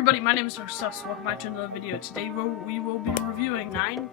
everybody, my name is Sus. Welcome back to another video. Today we will be reviewing 9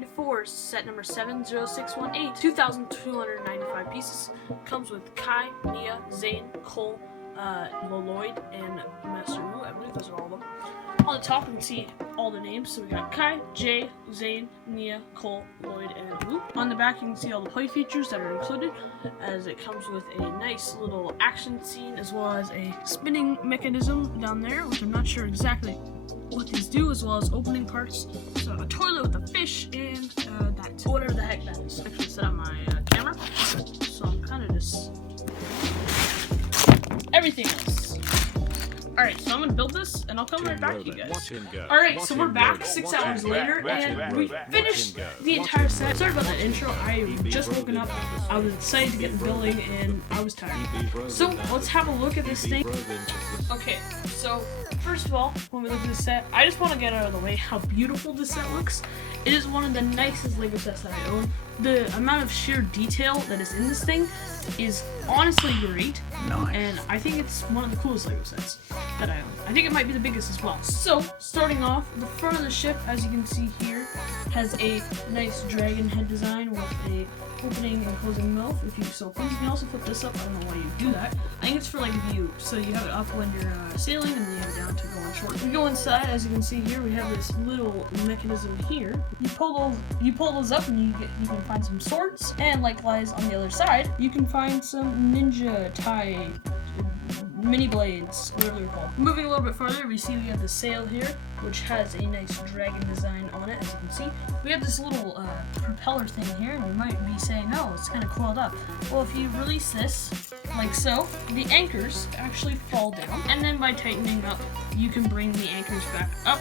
to 4 set number 70618, 2,295 pieces. Comes with Kai, Nia, Zane, Cole, Lloyd, and Master Wu. I believe those are all of them. On the top, you can see all the names. So we got Kai, Jay, Zane, Nia, Cole, Lloyd, and Wu. On the back, you can see all the play features that are included, as it comes with a nice little action scene, as well as a spinning mechanism down there, which I'm not sure exactly what these do, as well as opening parts. So a toilet with a fish, and that, whatever the heck that is. Actually set up my camera, so I'm kind of just everything else. Alright, so I'm gonna build this, and I'll come right back to you guys. Alright, so we're back 6 hours later, and we finished the entire set. Sorry about that intro, I just woken up, I was excited to get the building, and I was tired. So, let's have a look at this thing. Okay, so, first of all, when we look at this set, I just want to get out of the way how beautiful this set looks. It is one of the nicest LEGO sets that I own. The amount of sheer detail that is in this thing is honestly great. Nice. And I think it's one of the coolest LEGO sets that I own. I think it might be the biggest as well. So, starting off, the front of the ship, as you can see here, has a nice dragon head design with a opening and closing mouth, if you so please. You can also put this up. I don't know why you do that. I think it's for like view. So you have it up when you're sailing, and then you have it down to go on shore. We go inside, as you can see here, we have this little mechanism here. You pull those up, and you can find some swords, and likewise on the other side, you can find some ninja tie mini blades, whatever they're called. Moving a little bit farther, we have the sail here, which has a nice dragon design on it, as you can see. We have this little propeller thing here, and you might be saying, oh, it's kind of coiled up. Well, if you release this, like so, the anchors actually fall down, and then by tightening up, you can bring the anchors back up.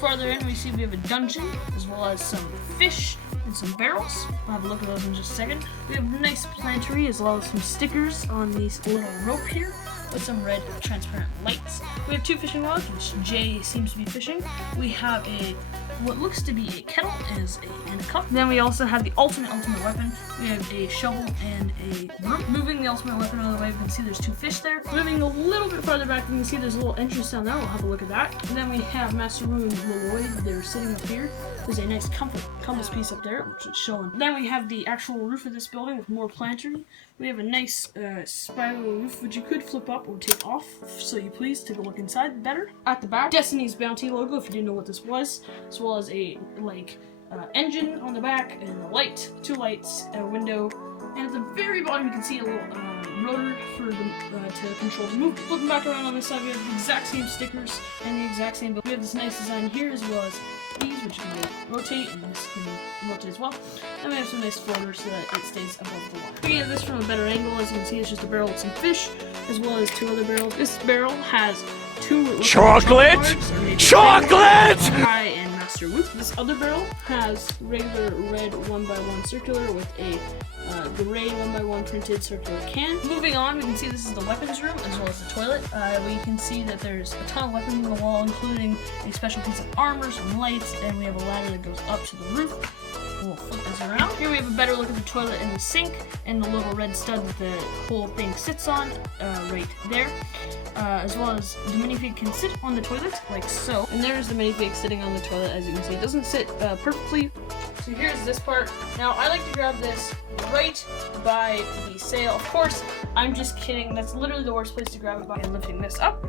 Farther in, we have a dungeon, as well as some fish, and some barrels. We'll have a look at those in just a second. We have a nice planetary, as well as some stickers on this little rope here, with some red transparent lights. We have 2 fishing rods, which Jay seems to be fishing. We have what looks to be a kettle and a cup. Then we also have the ultimate weapon. We have a shovel and a rope. Moving the ultimate weapon out of the way, we can see there's 2 fish there. Moving a little bit farther back, we can see there's a little entrance down there. We'll have a look at that. And then we have Master Wu and Lloyd. They're sitting up here. There's a nice compass piece up there, which is showing. Then we have the actual roof of this building with more planetary. We have a nice spiral roof, which you could flip up or take off, so you please take a look inside better. At the back, Destiny's Bounty logo, if you didn't know what this was, as well as a engine on the back, and a light, 2 lights, a window, and at the very bottom you can see a little rotor for to control the movement. Flipping back around on this side, we have the exact same stickers and the exact same, but we have this nice design here, as well as these, which can rotate, and this can rotate as well. And we have some nice floaters so that it stays above the water. Looking at this from a better angle, as you can see, it's just a barrel with some fish, as well as 2 other barrels. This barrel has 2 chocolate! Kai and Master Wu. This other barrel has regular red 1x1 circular with a gray 1x1 printed circular can. Moving on, we can see this is the weapons room, as well as the toilet. We can see that there's a ton of weapons on the wall, including a special piece of armor, some lights, and we have a ladder that goes up to the roof. We'll flip this around. Here we have a better look at the toilet and the sink, and the little red stud that the whole thing sits on, right there. As well as the minifig can sit on the toilet, like so. And there's the minifig sitting on the toilet, as you can see. It doesn't sit perfectly. So here's this part. Now, I like to grab this right by the sail. Of course, I'm just kidding. That's literally the worst place to grab it by lifting this up.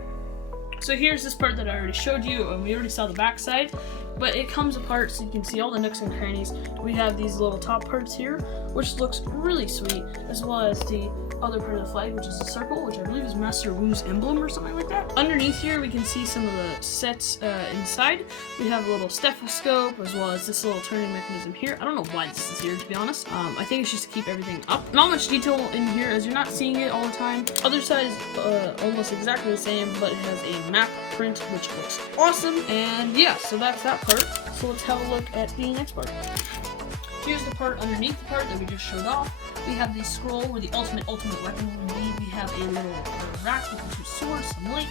So here's this part that I already showed you, and we already saw the back side, but it comes apart so you can see all the nooks and crannies. We have these little top parts here, which looks really sweet, as well as the other part of the flag, which is a circle, which I believe is Master Wu's emblem or something like that. Underneath here, we can see some of the sets inside. We have a little stethoscope, as well as this little turning mechanism here. I don't know why this is here, to be honest. I think it's just to keep everything up. Not much detail in here, as you're not seeing it all the time. Other side is almost exactly the same, but it has a map print, which looks awesome. And yeah, so that's that part. So let's have a look at the next part. Here's the part underneath the part that we just showed off. We have the scroll where the ultimate weapon will be. We have a little rack with 2 swords, some light.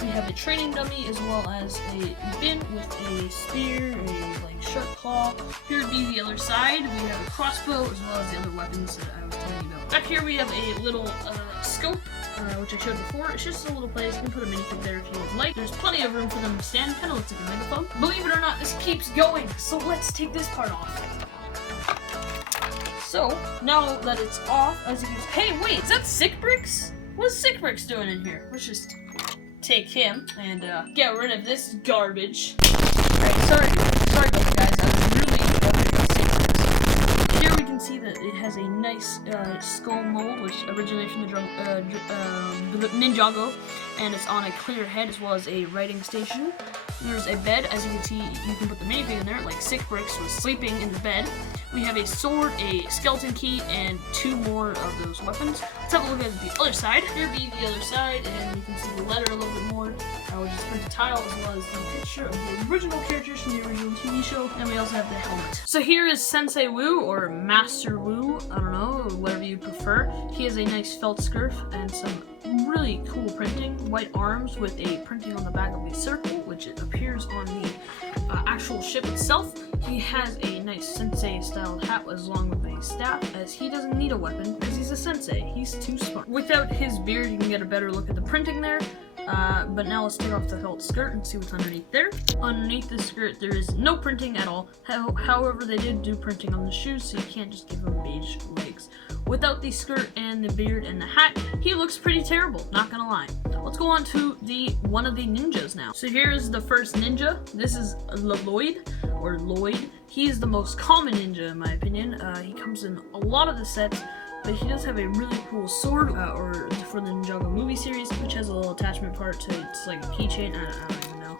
We have a training dummy, as well as a bin with a spear, a sharp claw. Here would be the other side. We have a crossbow, as well as the other weapons that I was telling you about. Back here we have a little scope, which I showed before. It's just a little place. You can put a minifig there if you would like. There's plenty of room for them to stand. Kind of looks like a megaphone. Believe it or not, this keeps going. So let's take this part off. So now that it's off, as you can see, hey, wait, is that Sick Bricks? What is Sick Bricks doing in here? Let's just take him and get rid of this garbage. Alright, sorry about that, guys. I was really Here we can see that it has a nice skull mold, which originated from the Ninjago, and it's on a clear head as well as a writing station. There's a bed, as you can see, you can put the minifig in there, like Sick Bricks was sleeping in the bed. We have a sword, a skeleton key, and 2 more of those weapons. Let's have a look at the other side. Here be the other side, and you can see the letter a little bit more, which is printed tile, as well as the picture of the original characters from the original TV show, and we also have the helmet. So here is Sensei Wu, or Master Wu, I don't know, whatever you prefer. He has a nice felt skirt and some really cool printing, white arms with a printing on the back of the circle, which it appears on the actual ship itself. He has a nice sensei styled hat as long with a staff, as he doesn't need a weapon because he's a sensei. He's too smart. Without his beard, you can get a better look at the printing there. But now let's take off the felt skirt and see what's underneath there. Underneath the skirt, there is no printing at all. However, they did do printing on the shoes, so you can't just give him beige legs. Without the skirt and the beard and the hat, he looks pretty terrible, not gonna lie. Let's go on to one of the ninjas now. So here's the first ninja. This is Lloyd, or Lloyd. He is the most common ninja in my opinion. He comes in a lot of the sets, but he does have a really cool sword, or for the Ninjago movie series, which has a little attachment part to it's like a keychain. I don't even know.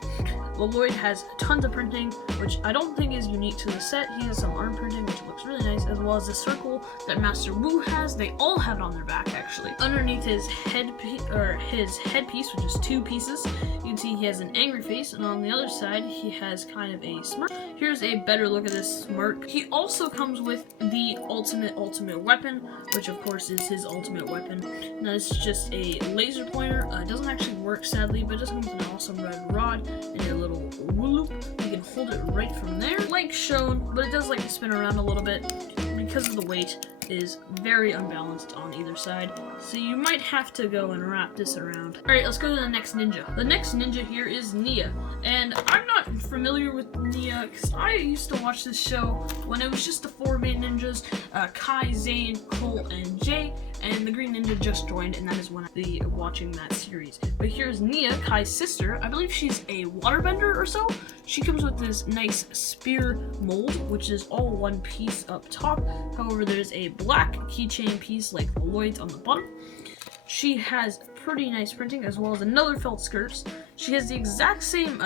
Lloyd has tons of printing, which I don't think is unique to the set. He has some arm printing, which looks really nice, as well as the circle that Master Wu has. They all have it on their back, actually. Underneath his headpiece, which is 2 pieces, you can see he has an angry face, and on the other side, he has kind of a smirk. Here's a better look at this smirk. He also comes with the ultimate weapon, which of course is his ultimate weapon. Now this is just a laser pointer. It doesn't actually work, sadly, but it does come with an awesome red rod and a little whoop. You can hold it right from there, like shown, but it does like to spin around a little bit because of the weight. Is very unbalanced on either side, so you might have to go and wrap this around. Alright, let's go to the next ninja. The next ninja here is Nya, and I'm not familiar with Nya because I used to watch this show when it was just the 4 main ninjas, Kai, Zane, Cole, and Jay, and the Green Ninja just joined, and that is when I'll be watching that series. But here's Nya, Kai's sister. I believe she's a waterbender or so. She comes with this nice spear mold, which is all 1 piece up top. However, there's a black keychain piece like Lloyd's on the bottom. She has pretty nice printing, as well as another felt skirts. She has the exact same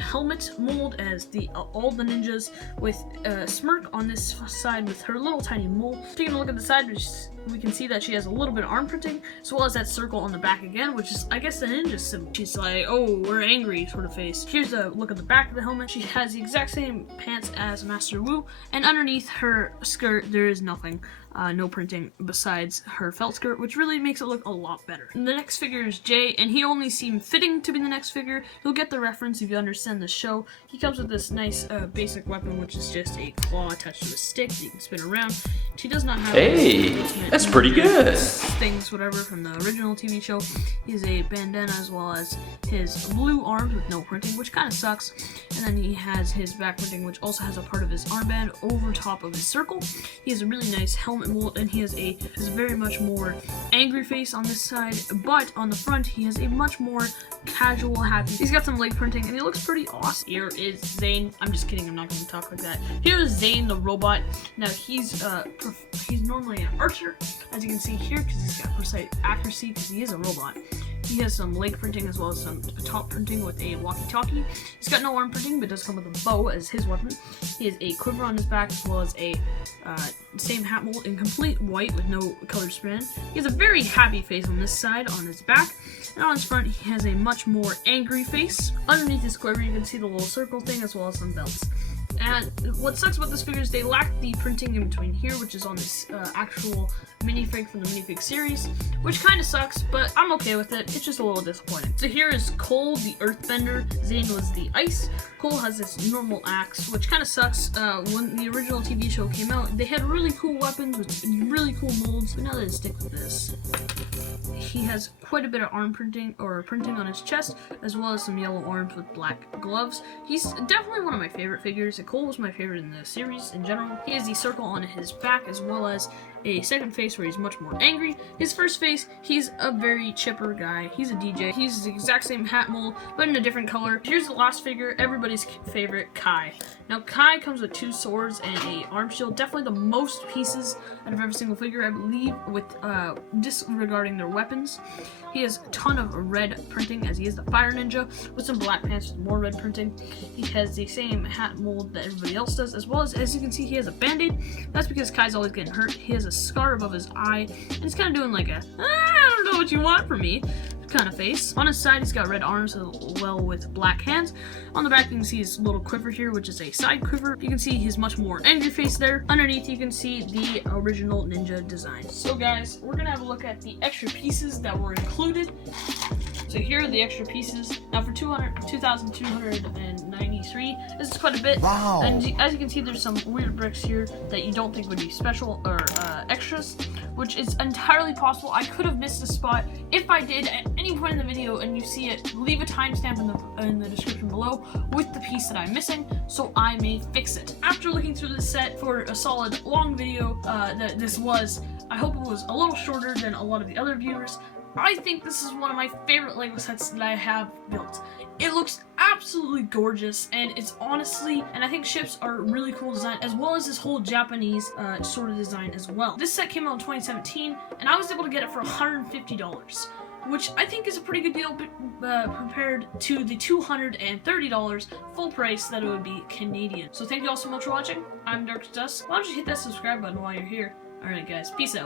helmet mold as all the ninjas, with a smirk on this side with her little tiny mole. Taking a look at the side, we can see that she has a little bit of arm printing, as well as that circle on the back again, which is, I guess, the ninja symbol. She's like, oh, we're angry sort of face. Here's a look at the back of the helmet. She has the exact same pants as Master Wu, and underneath her skirt, there is nothing. No printing besides her felt skirt, which really makes it look a lot better. And the next figure is Jay, and he only seemed fitting to be the next figure. You'll get the reference if you understand the show. He comes with this nice basic weapon, which is just a claw attached to a stick that you can spin around. She does not have that's pretty good. Things, whatever, from the original TV show. He has a bandana as well as his blue arms with no printing, which kind of sucks. And then he has his back printing, which also has a part of his armband over top of his circle. He has a really nice helmet mold, and he has a very much more angry face on this side, but on the front he has a much more casual, happy. He's got some leg printing, and he looks pretty awesome. Here is Zane. I'm just kidding. I'm not going to talk like that. Here is Zane, the robot. Now he's normally an archer, as you can see here, because he's got precise accuracy because he is a robot. He has some leg printing as well as some top printing with a walkie-talkie. He's got no arm printing, but does come with a bow as his weapon. He has a quiver on his back as well as a same hat mold in complete white with no colored strand. He has a very happy face on this side on his back, and on his front he has a much more angry face. Underneath his quiver you can see the little circle thing as well as some belts. And what sucks about this figure is they lack the printing in between here, which is on this actual minifig from the minifig series, which kind of sucks, but I'm okay with it. It's just a little disappointing. So here is Cole, the Earthbender. Zane was the Ice. Cole has this normal axe, which kind of sucks. When the original TV show came out, they had really cool weapons with really cool molds, but now they stick with this. He has quite a bit of arm printing on his chest, as well as some yellow arms with black gloves. He's definitely one of my favorite figures. Cole was my favorite in the series in general. He has the circle on his back, as well as a second face where he's much more angry. His first face, he's a very chipper guy. He's a DJ. He's the exact same hat mold, but in a different color. Here's the last figure, everybody's favorite, Kai. Now, Kai comes with 2 swords and a arm shield. Definitely the most pieces out of every single figure, I believe, with disregarding their weapons. He has a ton of red printing, as he is the Fire Ninja, with some black pants with more red printing. He has the same hat mold that everybody else does, as well as you can see, he has a band-aid. That's because Kai's always getting hurt. He has a scar above his eye, and he's kind of doing like a, I don't know what you want from me kind of face. On his side, he's got red arms as well with black hands. On the back, you can see his little quiver here, which is a side quiver. You can see his much more angry face there. Underneath, you can see the original ninja design. So guys, we're gonna have a look at the extra pieces that were included. So here are the extra pieces. Now for 2,293, this is quite a bit. Wow. And as you can see, there's some weird bricks here that you don't think would be special or extras, which is entirely possible. I could have missed a spot. If I did at any point in the video and you see it, leave a timestamp in the description below with the piece that I'm missing, so I may fix it. After looking through this set for a solid long video that this was, I hope it was a little shorter than a lot of the other viewers. I think this is one of my favorite LEGO sets that I have built. It looks absolutely gorgeous, and it's honestly, and I think ships are really cool design, as well as this whole Japanese sort of design as well. This set came out in 2017, and I was able to get it for $150, which I think is a pretty good deal compared to the $230 full price that it would be Canadian. So thank you all so much for watching. I'm Dark Dusk. Why don't you hit that subscribe button while you're here? Alright guys, peace out.